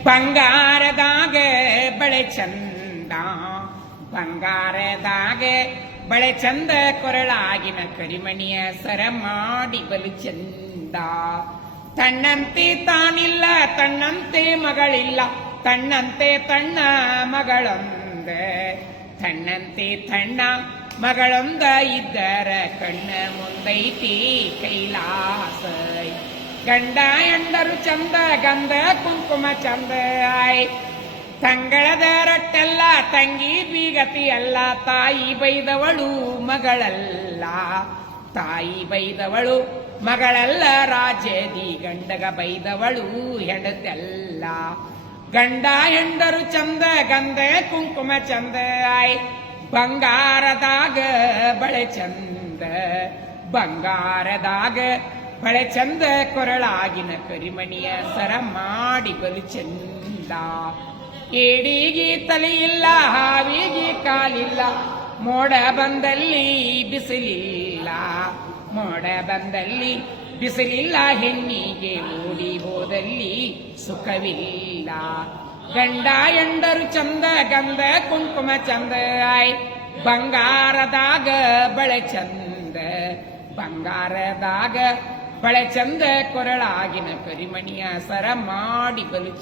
ಬಂಗಾರದಾಗ ಬಳೆ ಚಂದ, ಬಂಗಾರದಾಗ ಬಳೆ ಚಂದ, ಕೊರಳಾಗಿನ ಕರಿಮಣಿಯ ಸರ ಮಾಡಿ ಬಲು ಚಂದ. ತನ್ನಂತೆ ತಾನಿಲ್ಲ, ತನ್ನಂತೆ ಮಗಳಿಲ್ಲ, ತನ್ನಂತೆ ತಣ್ಣ ಮಗಳೊಂದ, ತನ್ನಂತೆ ತಣ್ಣ ಮಗಳೊಂದ ಇದ್ದರ ಕಣ್ಣ ಮುಂದೈತಿ ಕೈಲಾಸ. ಗಂಡ ಎಂಡರು ಚಂದ, ಗಂಧ ಕುಂಕುಮ ಚಂದ, ತಂಗಳದ ರಟ್ಟೆಲ್ಲ ತಂಗಿ ಬೀಗತಿ ಅಲ್ಲ. ತಾಯಿ ಬೈದವಳು ಮಗಳಲ್ಲ, ತಾಯಿ ಬೈದವಳು ಮಗಳಲ್ಲ, ರಾಜೇದಿ ಗಂಡಗ ಬೈದವಳು ಹೆಂಡತಲ್ಲ. ಗಂಡ ಹೆಂಡರು ಚಂದ, ಗಂಧ ಕುಂಕುಮ ಚಂದ, ಬಂಗಾರದಾಗ ಬಳೆ ಚಂದ, ಬಂಗಾರದಾಗ ಬಳೆ ಚಂದ, ಕೊರಳಾಗಿನ ಕರಿಮಣಿಯ ಸರ ಮಾಡಿ ಬಲು ಚಂದ. ಏಡಿಗೆ ತಲೆಯಿಲ್ಲ, ಹಾವಿಗೆ ಕಾಲಿಲ್ಲ, ಮೋಡ ಬಂದಲ್ಲಿ ಬಿಸಿಲಿಲ್ಲ, ಮೋಡ ಬಂದಲ್ಲಿ ಬಿಸಿಲಿಲ್ಲ, ಹೆಣ್ಣಿಗೆ ಓಡಿ ಹೋದಲ್ಲಿ ಸುಖವಿಲ್ಲ. ಗಂಡ ಎಂಡರು ಚಂದ, ಗಂಧ ಕುಂಕುಮ ಚಂದ, ಬಂಗಾರದಾಗ ಬಳೆ ಚಂದ, ಬಂಗಾರದಾಗ ಬಳೆ ಚಂದ, ಕೊರಳಾಗಿನ ಕರಿಮಣಿಯ ಸರ ಮಾಡಿ ಬಲು